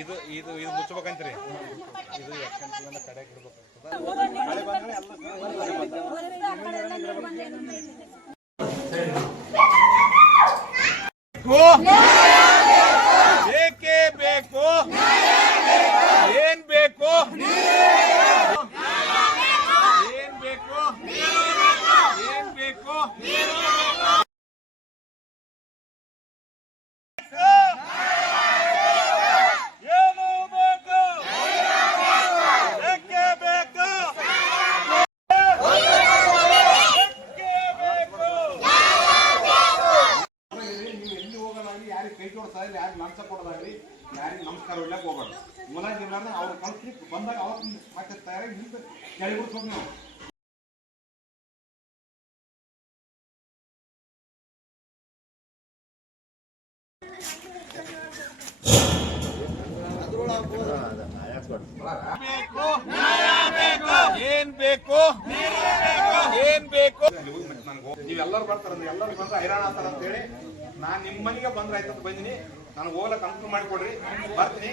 ಇದು ಇದು ಇದು ಮುಚ್ಚಬೇಕಂತ್ರಿ ಇದು ಕಡೆ ಬೇಕೇ ಬೇಕು ಏನ್ ಬೇಕು ಏನ್ ಬೇಕು ಏನ್ ಬೇಕು ಯಾರಿಗೆ ನಮಸ್ಕಾರ ಇಲ್ಲಕ್ಕೆ ಹೋಗೋಣ ಮೂಲಂಗಿರ್ಲಾರ್ದ ಅವ್ರ ಕಲ್ಸಿ ಬಂದಾಗ ಅವ್ರ ಮತ್ತೆ ತಯಾರಾಗಿ ನಿಂತು ಕೆಳಗಿಡ್ಸ್ಬೇಕು ನಾವು. ಏನ್ ಬೇಕು ಏನ್ ಬೇಕು ನೀವೆಲ್ಲರೂ ಬರ್ತಾರ ಎಲ್ಲರೂ ಬಂದ್ರೆ ಹೈರಾಣ ಆಗ್ತಾರ ಅಂತ ಹೇಳಿ ನಾನ್ ನಿಮ್ಮ ಮನೆಗೆ ಬಂದ್ರೆ ಆಯ್ತು ಬಂದಿನಿ. ನಾನು ಹೋಗ್ಲಕ್ಕೆ ಅನುಕೂಲ ಮಾಡಿಕೊಡ್ರಿ, ಬರ್ತೀನಿ.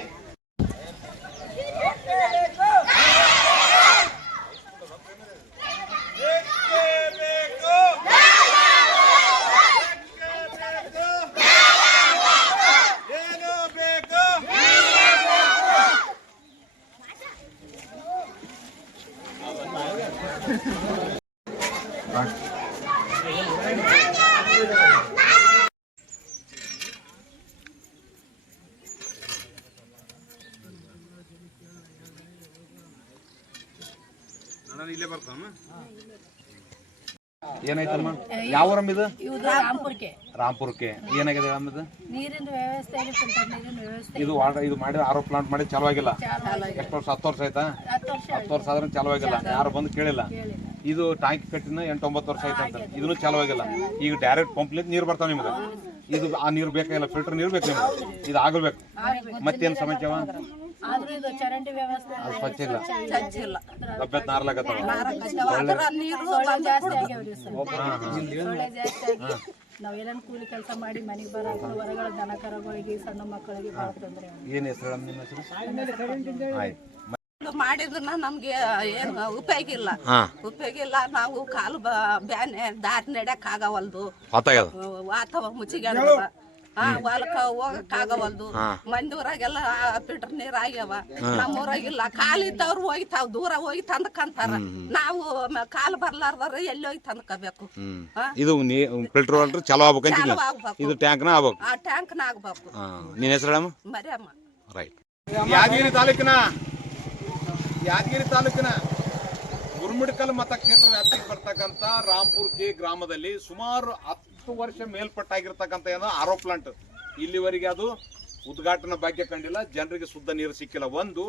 ಇಲ್ಲೇ ಬರ್ತಾಮ. ಏನಾಯ್ತಮ್ಮ? ಯಾವ ಊರಮ್ಮ ಇದು? ರಾಂಪುರಕ್ಕೆ. ಏನಾಗಿದೆ ಅಮ್ಮದು? ನೀರಿನ ವ್ಯವಸ್ಥೆ ಇದು ಇದು ಮಾಡಿ ಆರೋ ಪ್ಲಾಂಟ್ ಮಾಡಿ ಚಾಲುವಾಗಿಲ್ಲ. ಎಷ್ಟು ವರ್ಷ? 10 ವರ್ಷ ಆಯ್ತಾ? 10 ವರ್ಷ ಆದ್ರೂ ಚಾಲುವಾಗಿಲ್ಲ. ಯಾರು ಬಂದು ಕೇಳಿಲ್ಲ. ಇದು ಟ್ಯಾಂಕ್ ಕಟ್ಟಿನ 8-9 ವರ್ಷ ಆಯ್ತಂತ ಇದನ್ನು ಚಾಲುವಾಗಿಲ್ಲ. ಈಗ ಡೈರೆಕ್ಟ್ ಪಂಪ್ಲಿಂದ ನೀರು ಬರ್ತಾವ ನಿಮ್ಗೆ. ಇದು ಆ ನೀರು ಬೇಕಾಗಿಲ್ಲ, ಫಿಲ್ಟರ್ ನೀರು ಬೇಕು ನಿಮ್ಗೆ. ಇದು ಆಗಬೇಕು. ಮತ್ತೇನು ಸಮಾಚಾರ? ಸ್ವಚ್ಛ ಇಲ್ಲ, ತಬ್ಬೆತ್ ನಾರ್ಲಾಗತ್ತವ. ನಾವೇನ ಕೂಲಿ ಕೆಲಸ ಮಾಡಿ ಮನೆಗೆ ಬರೋದು ಹೊರಗಡೆ ದನ ಕರಗಳಿಗೆ ಸಣ್ಣ ಮಕ್ಕಳಿಗೆ ಭಾಳ ತೊಂದರೆ. ಏನ್ ಹೆಸರು ನಿಮ್ಮ ಹೆಸರು? ಮಾಡಿದ್ರನ್ನ ನಮ್ಗೆ ಏನು ಉಪಯೋಗ ಇಲ್ಲ. ನಾವು ಕಾಲು ಬ್ಯಾನೆ ದಾರಿ ನಡ್ಯಕ್ ಆಗವಲ್ದು, ವಾತಾವ ಮುಚ್ಚಿಗೆ ಹೊಲಕ್ಕ ಹೋಗಕ್ ಆಗವಲ್ದು. ಮಂದಿ ಊರಾಗೆಲ್ಲ ಫಿಲ್ಟರ್ ನೀರ್ ಆಗ್ಯಾವ, ನಮ್ಮೂರಾಗಿಲ್ಲ. ಕಾಲಿದ್ದವ್ರು ಹೋಗಿತಾವ್ ದೂರ ಹೋಗಿ ತಂದಕಂತಾರ. ನಾವು ಕಾಲು ಬರ್ಲಾರ್ದಾರ ಎಲ್ಲಿ ಹೋಗಿ ತಂದ್ಕೋಬೇಕು. ಇದು ಫಿಲ್ಟರ್ ವಾಟರ್ ಚಾಲೂ ಆಗ್ಬೇಕು, ಇದು ಟ್ಯಾಂಕ್ನ ಆಗ್ಬೇಕು. ಆ ಟ್ಯಾಂಕ್ನ ಆಗ್ಬೇಕು. ನಿನ್ನ ಹೆಸರು? ಮರಿಯಮ್ಮ. ರೈಟ್. ಯಾದಗಿರಿ ತಾಲೂಕಿನ ಗುರುಮಿಡ್ಕಲ್ ಮತಕ್ಷೇತ್ರ ವ್ಯಾಪ್ತಿಗೆ ಬರ್ತಕ್ಕಂಥ ರಾಂಪುರ್ ಕೆ ಗ್ರಾಮದಲ್ಲಿ ಸುಮಾರು 10 ವರ್ಷ ಮೇಲ್ಪಟ್ಟಾಗಿರ್ತಕ್ಕಂಥ ಏನೋ ಆರೋ ಪ್ಲಾಂಟ್ ಇಲ್ಲಿವರೆಗೆ ಅದು ಉದ್ಘಾಟನಾ ಭಾಗ್ಯ ಕಂಡಿಲ್ಲ. ಜನರಿಗೆ ಶುದ್ಧ ನೀರು ಸಿಕ್ಕಿಲ್ಲ. ಒಂದು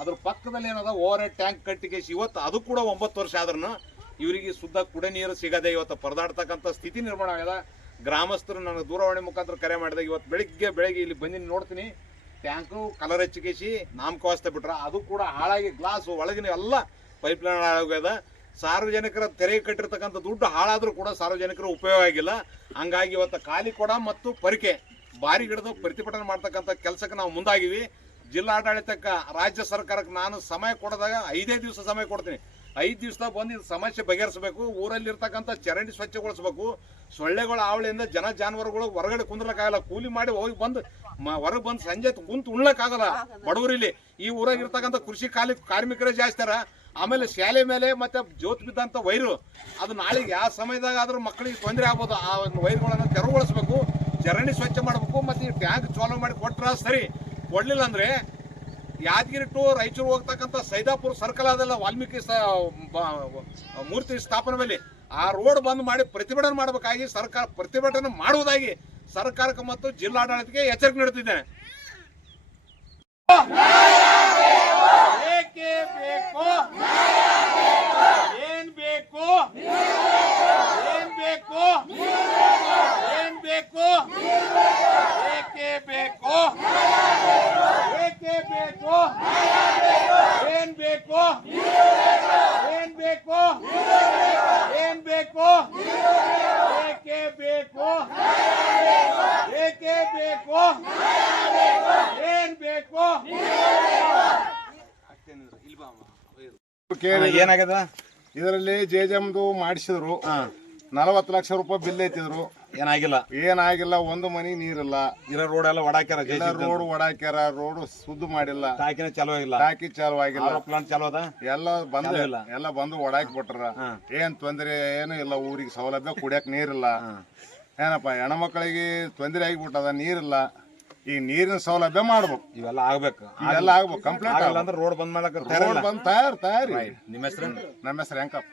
ಅದ್ರ ಪಕ್ಕದಲ್ಲಿ ಏನದ ಓವರ್ ಹೆಡ್ ಟ್ಯಾಂಕ್ ಕಟ್ಟಿಗೆ ಇವತ್ತು ಅದು ಕೂಡ 9 ವರ್ಷ ಆದ್ರೂ ಇವರಿಗೆ ಶುದ್ಧ ಕುಡಿಯ ನೀರು ಸಿಗದೆ ಇವತ್ತು ಪರದಾಡ್ತಕ್ಕಂಥ ಸ್ಥಿತಿ ನಿರ್ಮಾಣ ಆಗಿದೆ. ಗ್ರಾಮಸ್ಥರು ನನಗೆ ದೂರವಾಣಿ ಮುಖಾಂತರ ಕರೆ ಮಾಡಿದಾಗ ಇವತ್ತು ಬೆಳಿಗ್ಗೆ ಇಲ್ಲಿ ಬಂದು ನೋಡ್ತೀನಿ, ಟ್ಯಾಂಕು ಕಲರ್ ಹಚ್ಚಿಕೇಸಿ ನಾಮಕವಾಸ್ತೆ ಬಿಟ್ರ. ಅದು ಕೂಡ ಹಾಳಾಗಿ ಗ್ಲಾಸು ಒಳಗಿನ ಎಲ್ಲ ಪೈಪ್ ಲೈನ್ ಹಾಳಾಗ್ಯದ. ಸಾರ್ವಜನಿಕರ ತೆರಿಗೆ ಕಟ್ಟಿರ್ತಕ್ಕಂಥ ದುಡ್ಡು ಹಾಳಾದ್ರೂ ಕೂಡ ಸಾರ್ವಜನಿಕರ ಉಪಯೋಗ ಆಗಿಲ್ಲ. ಹಂಗಾಗಿ ಇವತ್ತು ಖಾಲಿ ಕೊಡ ಮತ್ತು ಪರಿಕೆ ಬಾರಿ ಹಿಡಿದು ಪ್ರತಿಭಟನೆ ಮಾಡ್ತಕ್ಕಂಥ ಕೆಲಸಕ್ಕೆ ನಾವು ಮುಂದಾಗಿವಿ. ಜಿಲ್ಲಾಡಳಿತಕ್ಕೆ, ರಾಜ್ಯ ಸರ್ಕಾರಕ್ಕೆ ನಾನು ಸಮಯ ಕೊಡದಾಗ 5 ದಿವಸ ಸಮಯ ಕೊಡ್ತೀನಿ. 5 ದಿವಸದಾಗ ಬಂದು ಇದು ಸಮಸ್ಯೆ ಬಗೆಹರಿಸಬೇಕು. ಊರಲ್ಲಿರ್ತಕ್ಕಂಥ ಚರಂಡಿ ಸ್ವಚ್ಛಗೊಳಿಸಬೇಕು. ಸೊಳ್ಳೆಗಳ ಹಾವಳಿಯಿಂದ ಜಾನುವಾರುಗಳು ಹೊರಗಡೆ ಕುಂದ್ರಕ್ಕಾಗಲ್ಲ. ಕೂಲಿ ಮಾಡಿ ಹೋಗಿ ಬಂದು ಹೊರಗೆ ಬಂದು ಸಂಜೆ ಕುಂತು ಉಣ್ಲಕ್ಕಾಗಲ್ಲ ಬಡವರಿಲ್ಲಿ. ಈ ಊರಾಗಿರ್ತಕ್ಕಂಥ ಕೃಷಿ ಕಾರ್ಮಿಕರೇ ಜಾಸ್ತಿಯಾರ. ಆಮೇಲೆ ಶಾಲೆ ಮೇಲೆ ಮತ್ತೆ ಜೋತ್ ಬಿದ್ದಂಥ ವೈರು ಅದು ನಾಳೆಗೆ ಯಾವ ಸಮಯದಾಗ ಆದ್ರೂ ಮಕ್ಕಳಿಗೆ ತೊಂದರೆ ಆಗ್ಬೋದು. ಆ ವೈರ್ಗಳನ್ನು ತೆರವುಗೊಳಿಸ್ಬೇಕು, ಚರಂಡಿ ಸ್ವಚ್ಛ ಮಾಡಬೇಕು. ಮತ್ತು ಈ ಟ್ಯಾಂಕ್ ಚಾಲೂ ಮಾಡಿ ಕೊಟ್ರ ಸರಿ, ಕೊಡ್ಲಿಲ್ಲ ಅಂದ್ರೆ ಯಾದಗಿರಿ ಟು ರಾಯಚೂರು ಹೋಗ್ತಕ್ಕಂಥ ಸೈದಾಪುರ ಸರ್ಕಲ್ ಅದಲ್ಲ ವಾಲ್ಮೀಕಿ ಮೂರ್ತಿ ಸ್ಥಾಪನೆ ಮೇಲೆ ಆ ರೋಡ್ ಬಂದ್ ಮಾಡಿ ಪ್ರತಿಭಟನೆ ಮಾಡಬೇಕಾಗಿ ಸರ್ಕಾರ ಪ್ರತಿಭಟನೆ ಮಾಡುವುದಾಗಿ ಸರ್ಕಾರಕ್ಕೆ ಮತ್ತು ಜಿಲ್ಲಾಡಳಿತಕ್ಕೆ ಎಚ್ಚರಿಕೆ ನೀಡುತ್ತಿದ್ದೇನೆ. ಏಕೆ ಬೇಕು? ಏನ್ ಬೇಕು? ಏನ್ ಬೇಕು? ಏನ್ ಬೇಕು? ಏಕೆ ಬೇಕು? ಏಕೆ ಬೇಕು? ಏನ್ ಬೇಕು? ಏನ್ ಬೇಕು? ಏನ್ ಬೇಕು? ಏಕೆ ಬೇಕು? ಏಕೆ ಬೇಕು? ಏನ್ ಬೇಕು? ಏನಾಗ್ಯದ ಇದರಲ್ಲಿ ಜೆಜೆಮ್ದು ಮಾಡಿಸಿದ್ರು 40 ಲಕ್ಷ ರೂಪಾಯಿ ಬಿಲ್ ಐತಿದ್ರು. ಏನಾಗಿಲ್ಲ ಒಂದು ಮನಿ ನೀರಿಲ್ಲ. ಇರೋ ರೋಡ್ ಎಲ್ಲ ಒಡಾಕ್ಯಾರ, ರೋಡ್ ಒಡಾಕ್ಯಾರ, ರೋಡ್ ಸುದ್ದು ಮಾಡಿಲ್ಲ, ಟಾಕಿನ ಚಾಲೂ ಆಗಿಲ್ಲ, ಟಾಕಿ ಚಾಲು ಆಗಿಲ್ಲ, ಪ್ಲಾಂಟ್ ಚಾಲೂ ಅದ, ಎಲ್ಲ ಬಂದು ಒಡಾಕಿ ಬಿಟ್ರ. ಏನ್ ತೊಂದ್ರೆ ಏನು ಇಲ್ಲ, ಊರಿಗೆ ಸೌಲಭ್ಯ ಕುಡಿಯಕ್ ನೀರಿಲ್ಲ. ಏನಪ್ಪ ಹೆಣ್ಮಕ್ಳಿಗೆ ತೊಂದರೆ ಆಗಿಬಿಟ್ಟದ, ನೀರಿಲ್ಲ. ಈ ನೀರಿನ ಸೌಲಭ್ಯ ಮಾಡ್ಬೇಕು, ಇವೆಲ್ಲ ಆಗ್ಬೇಕು, ಕಂಪ್ಲೀಟ್ ಅಂದ್ರೆ ರೋಡ್ ಬಂದ್ ಮಾಡಕ್ ತಯಾರಿ. ನಿಮ್ಮ ಹೆಸರು? ನಮ್ಮ ಹೆಸರು ಹೆಂಕಪ್ಪ.